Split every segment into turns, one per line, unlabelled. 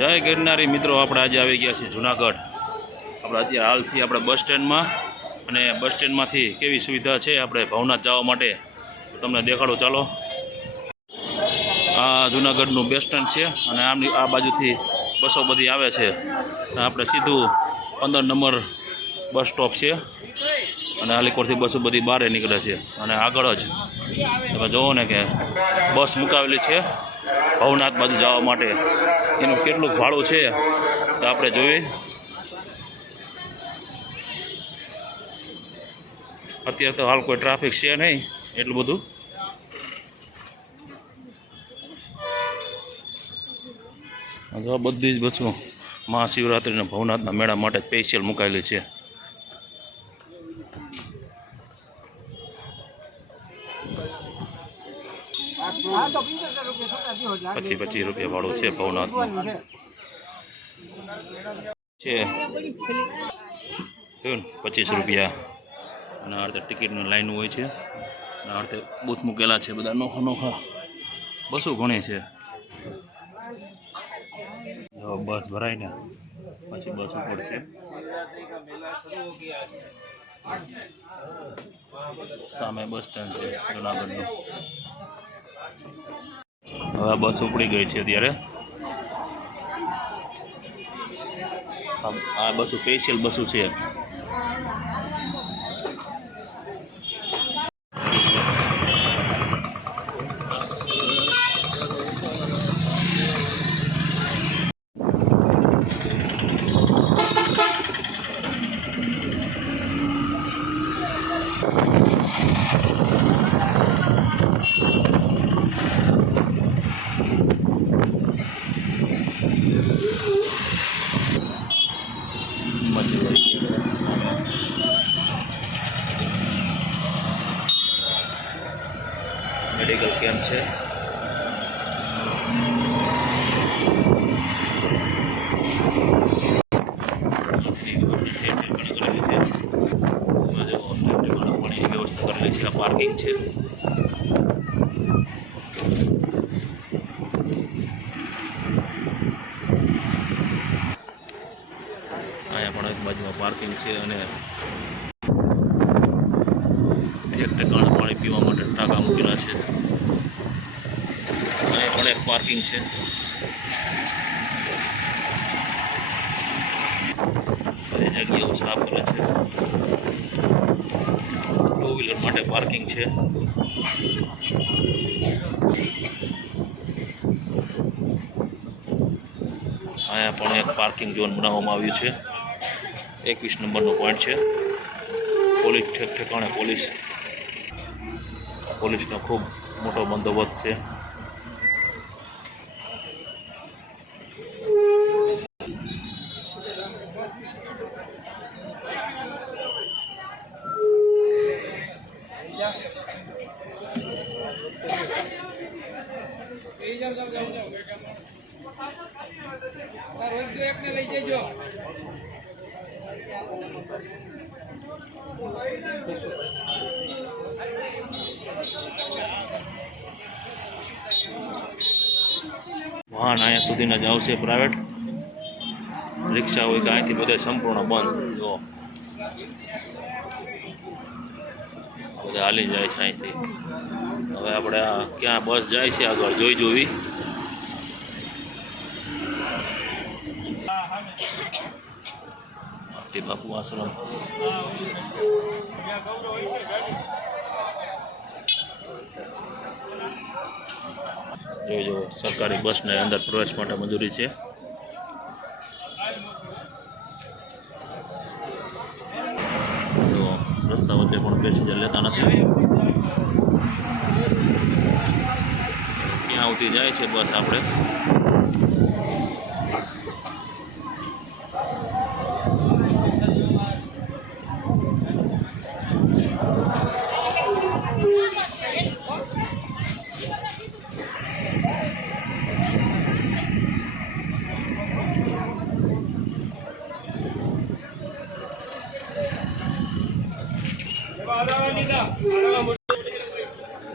જય ગિરનારી મિત્રો, આપણે આજે આવી ગયા છીએ જુનાગઢ. આપણે અત્યારે હાલ છીએ આપણે બસ સ્ટેન્ડમાં. અને બસ સ્ટેન્ડમાંથી કેવી સુવિધા છે આપણે ભવનાથ જવા માટે? તમને દેખાડો, ચાલો. આ જુનાગઢનું બસ સ્ટેન્ડ છે અને આમની આ બાજુથી બસો બધી આવે છે. આપણે સીધું પંદર નંબર બસ સ્ટોપ છે. અને આલીકોટથી બસો બધી બહાર નીકળે છે. અને આગળ જ તમે જુઓ ને કે બસ મુકાવેલી છે. ભવનાથ બાજુ જવા માટે. એનું કેટલું ભાડું છે, તો આપણે જોઈએ. અત્યારે તો હાલ કોઈ ટ્રાફિક છે નહીં, એટલું બધું. બધી જ બસો મહાશિવરાત્રિના ભવનાથના મેળા માટે સ્પેશિયલ મુકાયેલી છે. પચીસ પચીસ રૂપિયા ભાડું છે ભવનાથનું. છે. પચીસ રૂપિયા. અને આ રીતે ટિકિટની લાઈન હોય છે. અને આ રીતે બૂથ મૂકેલા છે બધા નોખા નોખા. બસો ઘણી છે. બસ ભરાય ને, પછી બસ ઉપડશે સામે બસ સ્ટેન્ડ છે જુનાગઢનું. હવે બસ ઉપડી ગઈ છે અત્યારે. આ- બસો સ્પેશિયલ બસો છે મચી ગઈ મેડિકલ કેમ્પ છે કરેલી છે અહીંયા પણ એક બાજુમાં પાર્કિંગ છે અને એક ઠેકાણે પાણી પીવા માટે ટાંકા મૂકેલા છે. અહીંયા પણ એક પાર્કિંગ છે. જગ્યાઓ સાફ કરે છે. ટુ વ્હીલર માટે પાર્કિંગ છે. અહીંયા પણ એક પાર્કિંગ ઝોન બનાવવામાં આવ્યું છે. એકવીસ નંબરનો પોઈન્ટ છે. પોલીસ ઠેક ઠેકાણે પોલીસ, પોલીસનો ખૂબ મોટો બંદોબસ્ત છે.
એકને લઈ
વાહન અહીંયા સુધીના જ આવશે પ્રાઇવેટ રિક્ષા હોય કે અહીંથી બધા સંપૂર્ણ બંધ. જો. બધા હાલી જાય છે અહીંથી. હવે આપણે આ ક્યાં બસ જાય છે આગળ, જોઈ જોવી. બાપુ આશ્રમ. જોઈ જો સરકારી બસને અંદર પ્રવેશ માટે મંજૂરી છે જો રસ્તા વચ્ચે પણ પેસેન્જર લેતા નથી ક્યાં આવતી જાય છે બસ આપણે.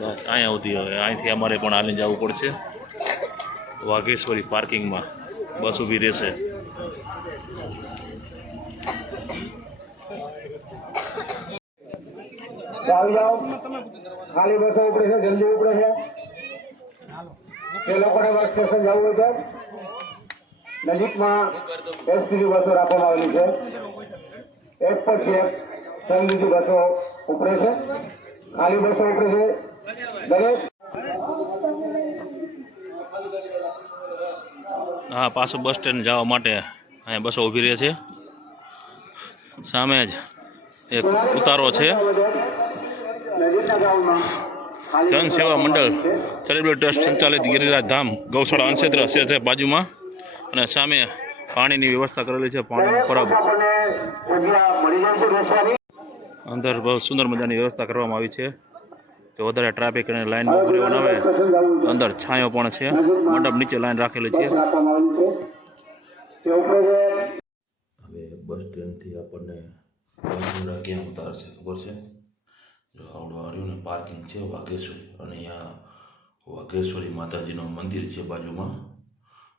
બસ, અહીંયા સુધી હવે. અહીંથી અમારે પણ હાલીને જવું પડશે. વાઘેશ્વરી પાર્કિંગમાં બસ ઊભી રહેશે.
ખાલી બસો ઉપડે છે, જલ્દી ઉપડે છે. એ લોકોને બસ સ્ટેશન જવું હોય તો નજીકમાં એસટીની બસો રાખવામાં આવેલી છે. એક પછી એક સંગીતી બસો ઉપડે છે. ખાલી બસો ઉપડે છે.
હા, પાછું બસ સ્ટેન્ડ જવા માટે અહીંયા બસો ઊભી રહે છે. સામે જ એક ઉતારો છે. જન સેવા મંડળ ચેરિટેબલ ટ્રસ્ટ સંચાલિત ગિરિરાજ ધામ, ગૌશાળા અનક્ષેત્ર છે છે બાજુમાં. અને સામે પાણીની વ્યવસ્થા કરેલી છે, પાણીનો પરબ. અંદર બહુ સુંદર મજાની વ્યવસ્થા કરવામાં આવી છે. જો વધારે ટ્રાફિક અને લાઈન ઉભું રહેવાનું આવે
છે
અંદર છાંયો પણ છે. મંડપ નીચે લાઈન રાખેલી છે.
છે છે
હવે બસ સ્ટેન્ડથી આપણને ક્યાં ઉતારશે ખબર છે? જો આવડું આવ્યું ને પાર્કિંગ છે વાઘેશ્વરી. અને અહીંયા વાઘેશ્વરી માતાજીનું મંદિર છે બાજુમાં.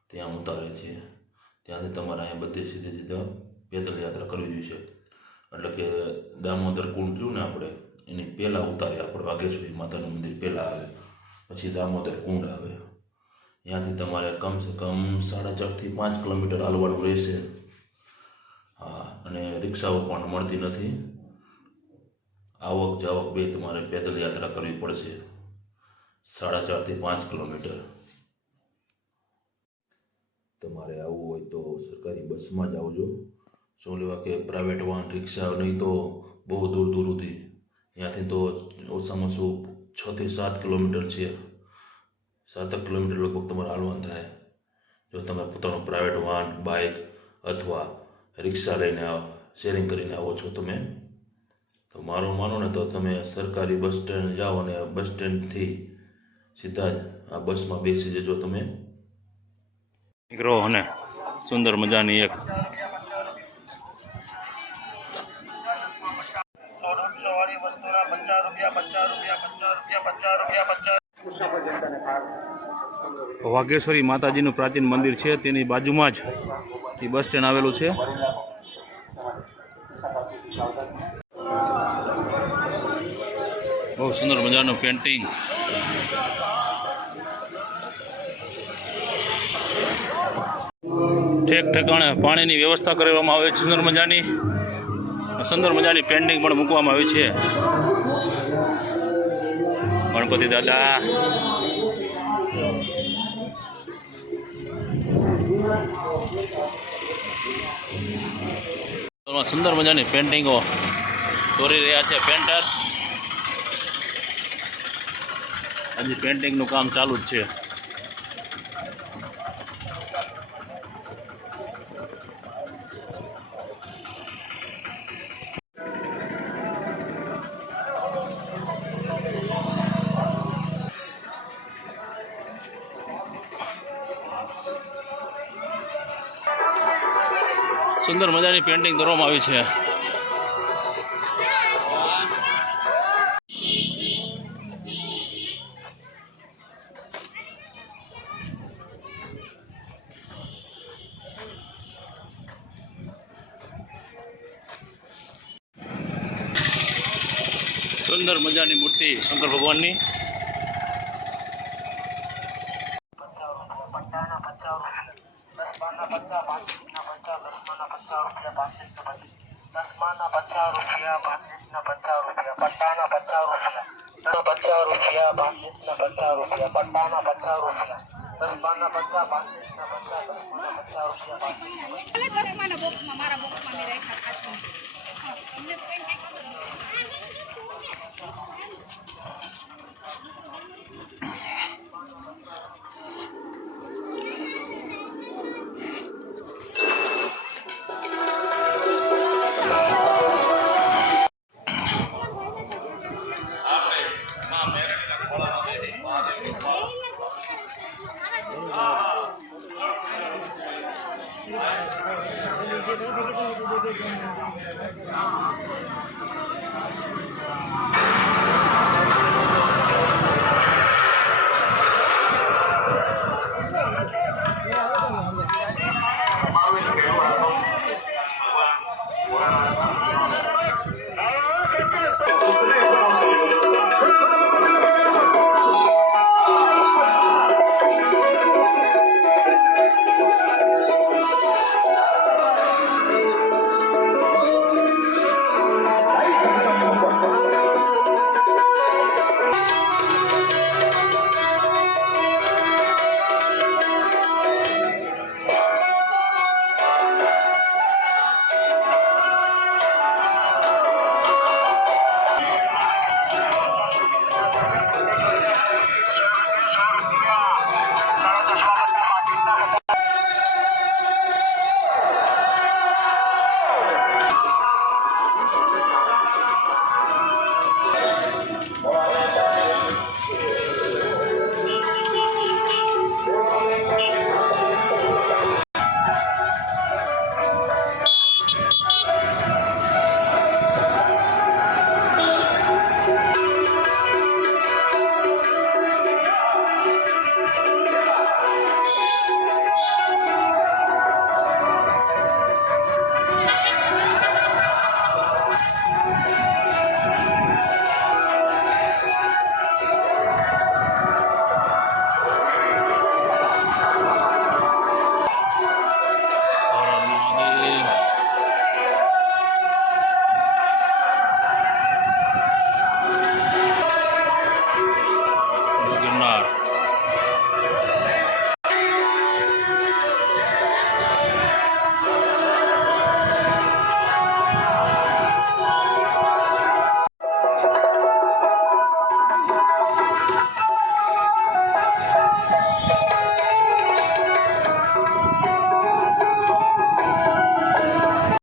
ત્યાં ઉતારે છે. ત્યાંથી તમારે અહીંયા બધે સીધે સીધા પેદલ યાત્રા કરવી જોઈએ. એટલે કે દામોદર કુંડ થયું ને આપણે? એની પહેલાં ઉતારે આપણે વાઘેશ્વરી માતાનું મંદિર પહેલાં આવે, પછી દામોદર કુંડ આવે. ત્યાંથી તમારે કમસે કમ સાડા ચારથી પાંચ કિલોમીટર હાલવાનું રહેશે. હા, અને રિક્ષાઓ પણ મળતી નથી. આવક જાવક બે તમારે પેદલ યાત્રા કરવી પડશે. સાડા ચારથી પાંચ કિલોમીટર. તમારે આવવું હોય તો સરકારી બસમાં જ આવજો. શું લેવા કે પ્રાઇવેટ વાહન, રિક્ષા નહીં તો બહુ દૂર દૂર સુધી ત્યાંથી તો ઓછામાં ઓછું છથી સાત કિલોમીટર છે. સાતક કિલોમીટર લગભગ તમારે હાલવાનું થાય. જો તમે પોતાનું પ્રાઇવેટ વાહન બાઇક અથવા રિક્ષા લઈને આવો શેરિંગ કરીને આવો છો તમે, તો મારું માનો ને તો તમે સરકારી બસ સ્ટેન્ડ જાઓ અને બસ સ્ટેન્ડથી સીધા જ આ બસમાં બેસી જજો તમે. નીકળો અને સુંદર મજાની એક વાઘેશ્વરી માતાજીનું પ્રાચીન મંદિર છે, તેની બાજુમાં જ એ બસ સ્ટેન્ડ આવેલું છે. બહુ સુંદર મજાનું પેન્ટિંગ ઠેક ઠેકાણે પાણીની વ્યવસ્થા કરવામાં આવે છે, સુંદર મજાની. સુંદર મજાની પેન્ટિંગ પણ મૂકવામાં આવી છે. ગણપતિ દાદા સુંદર મજાની પેન્ટિંગો દોરી રહ્યા છે પેન્ટર હજી પેન્ટિંગનું કામ ચાલુ જ છે સુંદર મજાની પેન્ટિંગ કરવામાં આવી છે. સુંદર મજાની મૂર્તિ શંકર ભગવાનની.
દસમાના પચાસ રૂપિયા પાંત્રીસના રૂપિયા, પટ્ટાના પચાસ રૂપિયા પચાસ રૂપિયા પાંત્રીસના પચાસ રૂપિયા, પટ્ટાના પચાસ રૂપિયા દસમાના પચાસ પાંત્રીસના પચાસ રૂપિયા
Je vais bien,